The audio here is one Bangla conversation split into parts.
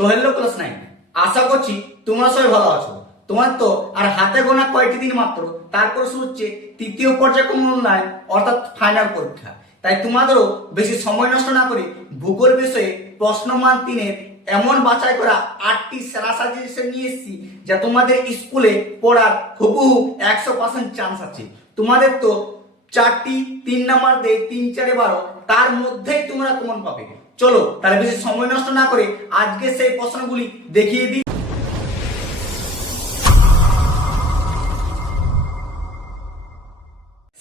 তো হ্যালো ক্লাস 9, আশা করছি তোমরা সবাই ভালো আছো। তোমার তো আর হাতে গোনা কয়েকটি দিন মাত্র, তারপর শুরু হচ্ছে তৃতীয় পর্যায়ক্রম উন্নয়ন অর্থাৎ ফাইনাল পরীক্ষা। তাই তোমাদেরও বেশি সময় নষ্ট না করে ভূগোল বিষয়ে প্রশ্নমান 3-এর এমন বাছাই করা 8টি সেরা সাজেশন নিয়ে এসেছি, যা তোমাদের স্কুলে পড়ার হুবহু 100% চান্স আছে। তোমাদের তো 4টি 3 নাম্বার দিয়ে 3-4-12, তার মধ্যেই তোমরা কমন পাবে। চলো তাহলে বেশি সময় নষ্ট না করে আজকে সেই প্রশ্নগুলি দেখিয়ে দিই।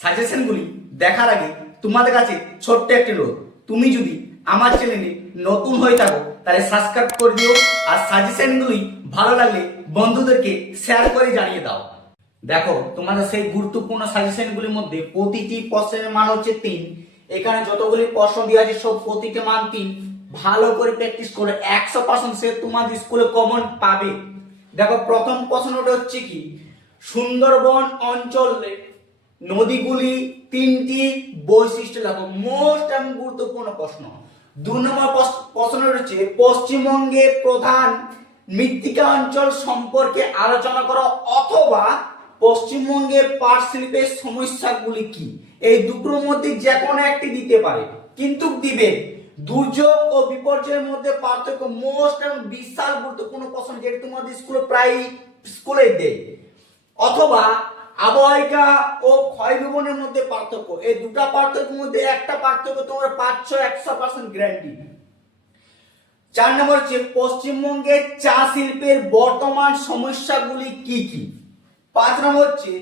সাজেশনগুলি দেখার আগে তোমাদের কাছে ছোট্ট একটি অনুরোধ, তুমি যদি আমার চ্যানেলে নতুন হয়ে থাকো তাহলে সাবস্ক্রাইব করে দিও, আর সাজেশনগুলি ভালো লাগলে বন্ধুদেরকে শেয়ার করে জানিয়ে দাও। দেখো তোমাদের সেই গুরুত্বপূর্ণ সাজেশনগুলির মধ্যে প্রতিটি প্রশ্নের মান হচ্ছে 3। এখানে যতগুলি প্রশ্ন দেওয়া আছে সব প্রতিটি মান 3। ভালো করে প্র্যাকটিস করে 100% সে তোমাদের স্কুলে কমন পাবে। দেখো প্রথম প্রশ্নটা হচ্ছে কি, সুন্দরবন অঞ্চলে নদীগুলি 3টি বৈশিষ্ট্য লেখো। মোস্ট এবং গুরুত্বপূর্ণ প্রশ্ন। 2 নম্বর প্রশ্ন হচ্ছে পশ্চিমবঙ্গে প্রধান মৃত্তিকা অঞ্চল সম্পর্কে আলোচনা করো, অথবা পশ্চিমবঙ্গের পাট শিল্পের সমস্যাগুলি কি। এই দুটোর মধ্যে যে কোনো একটি দিতে পারে, কিন্তু দিবে দুর্যোগ ও বিপর্যয়ের মধ্যে পার্থক্য। মোস্ট এবং বিশাল গুরুত্বপূর্ণ প্রশ্ন, যেটা তোমাদের স্কুলে প্রায় স্কুলে দেয়। অথবা আবহাওয়া ও ক্ষয় বিবরণের মধ্যে পার্থক্য। এই দুটো পার্থক্যের মধ্যে একটা পার্থক্য তোমরা পাচ্ছ 100% গ্যারান্টি। 4 নম্বর হচ্ছে পশ্চিমবঙ্গের চা শিল্পের বর্তমান সমস্যাগুলি কি কি। 5 নম্বর হচ্ছে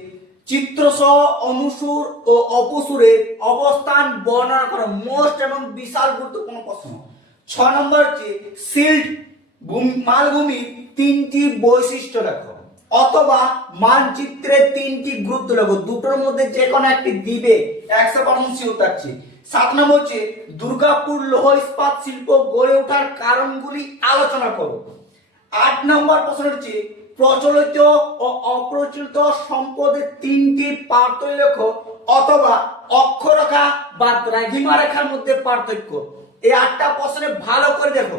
চিত্রসহ অনুসুর ও অপসুরের অবস্থান বর্ণনা করো। মোস্ট এবং বিশাল গুরুত্বপূর্ণ প্রশ্ন। 6 নম্বর হচ্ছে সিল্ট মালভূমির 3টি বৈশিষ্ট্য লেখো, অথবা মানচিত্রের 3টি গুরুত্ব লেখো। দুটোর মধ্যে যে কোনো একটি দিবে, 100% শিওর থাকছে। 7 নম্বর হচ্ছে দুর্গাপুর লৌহ ইস্পাত শিল্প গড়ে ওঠার কারণগুলি আলোচনা করো। 8 নম্বর প্রশ্ন হচ্ছে প্রচলিত ও অপ্রচলিত সম্পদের 3টি পার্থক্য লেখো, অথবা অক্ষরেখা বা দ্রাঘিমা রেখার মধ্যে পার্থক্য। এই 8টা প্রশ্নে ভালো করে দেখো।